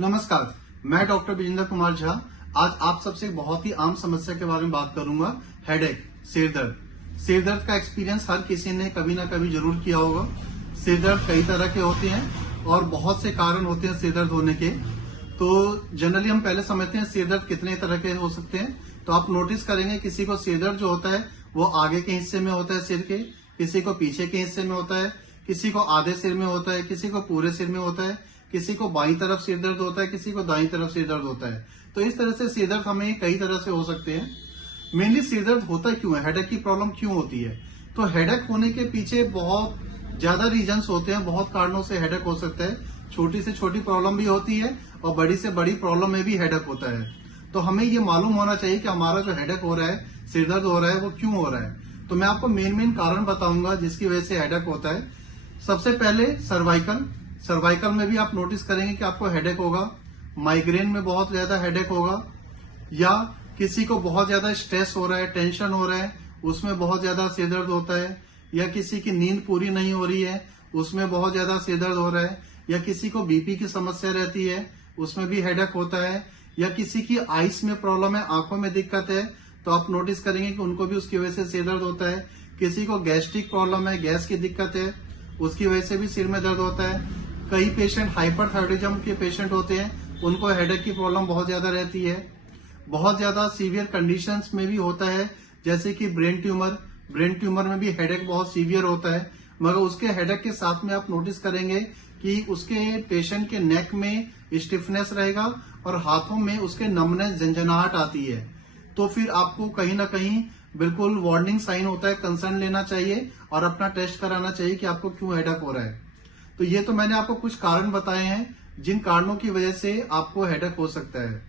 नमस्कार, मैं डॉक्टर विजेंद्र कुमार झा। आज आप सबसे बहुत ही आम समस्या के बारे में बात करूंगा, हेडेक, सिर दर्द। सिर दर्द का एक्सपीरियंस हर किसी ने कभी ना कभी जरूर किया होगा। सिर दर्द कई तरह के होते हैं और बहुत से कारण होते हैं सिर दर्द होने के। तो जनरली हम पहले समझते हैं सिर दर्द कितने तरह के हो सकते हैं। तो आप नोटिस करेंगे किसी को सिर दर्द जो होता है वो आगे के हिस्से में होता है सिर के, किसी को पीछे के हिस्से में होता है, किसी को आधे सिर में होता है, किसी को पूरे सिर में होता है, किसी को बाईं तरफ सिर दर्द होता है, किसी को दाईं तरफ सिर दर्द होता है। तो इस तरह से सिर दर्द हमें कई तरह से हो सकते हैं। मेनली सिर दर्द होता क्यों है, हेडेक की प्रॉब्लम क्यों होती है? तो हेडेक होने के पीछे बहुत ज्यादा रीजंस होते हैं, बहुत कारणों से हेडेक हो सकता है। छोटी से छोटी प्रॉब्लम भी होती है और बड़ी से बड़ी प्रॉब्लम में भी हेडेक होता है। तो हमें ये मालूम होना चाहिए कि हमारा जो हेडेक हो रहा है, सिर दर्द हो रहा है, वो क्यों हो रहा है। तो मैं आपको मेन कारण बताऊंगा जिसकी वजह से हेडेक होता है। सबसे पहले सर्वाइकल में भी आप नोटिस करेंगे कि आपको हेडेक होगा। माइग्रेन में बहुत ज्यादा हेडेक होगा, या किसी को बहुत ज्यादा स्ट्रेस हो रहा है, टेंशन हो रहा है, उसमें बहुत ज्यादा सिर दर्द होता है, या किसी की नींद पूरी नहीं हो रही है, उसमें बहुत ज्यादा सिर दर्द हो रहा है, या किसी को बीपी की समस्या रहती है, उसमें भी हेडेक होता है, या किसी की आइस में प्रॉब्लम है, आंखों में दिक्कत है, तो आप नोटिस करेंगे कि उनको भी उसकी वजह से सिर दर्द होता है। किसी को गैस्ट्रिक प्रॉब्लम है, गैस की दिक्कत है, उसकी वजह से भी सिर में दर्द होता है। कई पेशेंट हाइपरथायराइडिज्म के पेशेंट होते हैं, उनको हेडेक की प्रॉब्लम बहुत ज्यादा रहती है। बहुत ज्यादा सीवियर कंडीशंस में भी होता है, जैसे कि ब्रेन ट्यूमर में भी हेडेक बहुत सीवियर होता है। मगर उसके हेडेक के साथ में आप नोटिस करेंगे कि उसके पेशेंट के नेक में स्टिफनेस रहेगा और हाथों में उसके नमनेस, झंझनाहट आती है। तो फिर आपको कहीं ना कहीं बिल्कुल वार्निंग साइन होता है, कंसर्न लेना चाहिए और अपना टेस्ट कराना चाहिए कि आपको क्यों हेडेक हो रहा है। तो ये तो मैंने आपको कुछ कारण बताए हैं जिन कारणों की वजह से आपको हेडेक हो सकता है।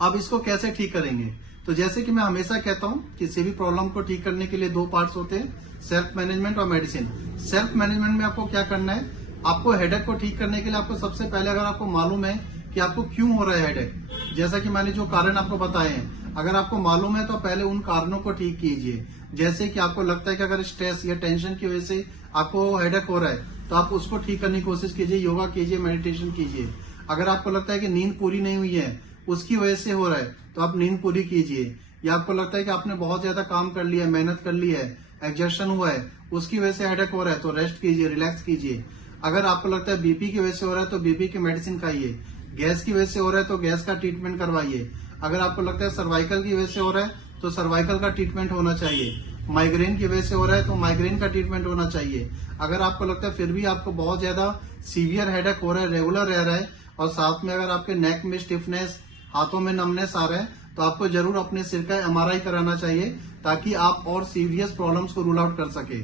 अब इसको कैसे ठीक करेंगे? तो जैसे कि मैं हमेशा कहता हूं, किसी भी प्रॉब्लम को ठीक करने के लिए दो पार्ट्स होते हैं, सेल्फ मैनेजमेंट और मेडिसिन। सेल्फ मैनेजमेंट में आपको क्या करना है, आपको हेडेक को ठीक करने के लिए आपको सबसे पहले, अगर आपको मालूम है कि आपको क्यों हो रहा है हेडेक, जैसा कि मैंने जो कारण आपको बताए हैं, अगर आपको मालूम है तो पहले उन कारणों को ठीक कीजिए। जैसे कि आपको लगता है कि अगर स्ट्रेस या टेंशन की वजह से आपको हेडेक हो रहा है तो आप उसको ठीक करने की कोशिश कीजिए, योगा कीजिए, मेडिटेशन कीजिए। अगर आपको लगता है कि नींद पूरी नहीं हुई है, उसकी वजह से हो रहा है, तो आप नींद पूरी कीजिए। या आपको लगता है कि आपने बहुत ज्यादा काम कर लिया है, मेहनत कर ली है, एक्सर्शन हुआ है, उसकी वजह से हेडेक हो रहा है, तो रेस्ट कीजिए, रिलैक्स कीजिए। अगर आपको लगता है बीपी की वजह से हो रहा है तो बीपी की मेडिसिन खाइए। गैस की वजह से हो रहा है तो गैस का ट्रीटमेंट करवाइए। अगर आपको लगता है सर्वाइकल की वजह से हो रहा है तो सर्वाइकल का ट्रीटमेंट होना चाहिए। माइग्रेन की वजह से हो रहा है तो माइग्रेन का ट्रीटमेंट होना चाहिए। अगर आपको लगता है फिर भी आपको बहुत ज्यादा सीवियर हेडेक हो रहा है, रेगुलर रह रहा है, और साथ में अगर आपके नेक में स्टिफनेस, हाथों में नमनेस आ रहा है, तो आपको जरूर अपने सिर का MRI कराना चाहिए, ताकि आप और सीरियस प्रॉब्लम्स को रूल आउट कर सके।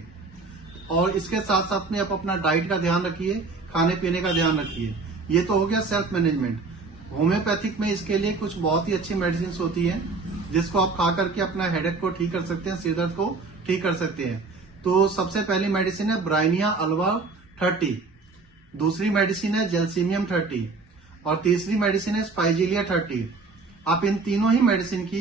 और इसके साथ साथ में आप अपना डाइट का ध्यान रखिए, खाने पीने का ध्यान रखिए। ये तो हो गया सेल्फ मैनेजमेंट। होम्योपैथिक में इसके लिए कुछ बहुत ही अच्छी मेडिसिन होती है, जिसको आप खा करके अपना हेडेक को ठीक कर सकते हैं, सिर दर्द को ठीक कर सकते हैं। तो सबसे पहली मेडिसिन है ब्राइनिया अल्वा 30, दूसरी मेडिसिन है जेल्सीमियम 30, और तीसरी मेडिसिन है स्पाइजिलिया 30। आप इन तीनों ही मेडिसिन की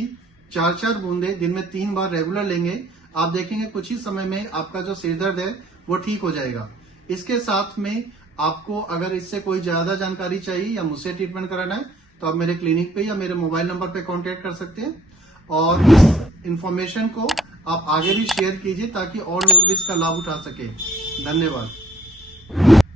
4-4 बूंदे दिन में 3 बार रेगुलर लेंगे, आप देखेंगे कुछ ही समय में आपका जो सिर दर्द है वो ठीक हो जाएगा। इसके साथ में आपको अगर इससे कोई ज्यादा जानकारी चाहिए या मुझसे ट्रीटमेंट कराना है, तो आप मेरे क्लिनिक पे या मेरे मोबाइल नंबर पे कांटेक्ट कर सकते हैं। और इस इंफॉर्मेशन को आप आगे भी शेयर कीजिए ताकि और लोग भी इसका लाभ उठा सके। धन्यवाद।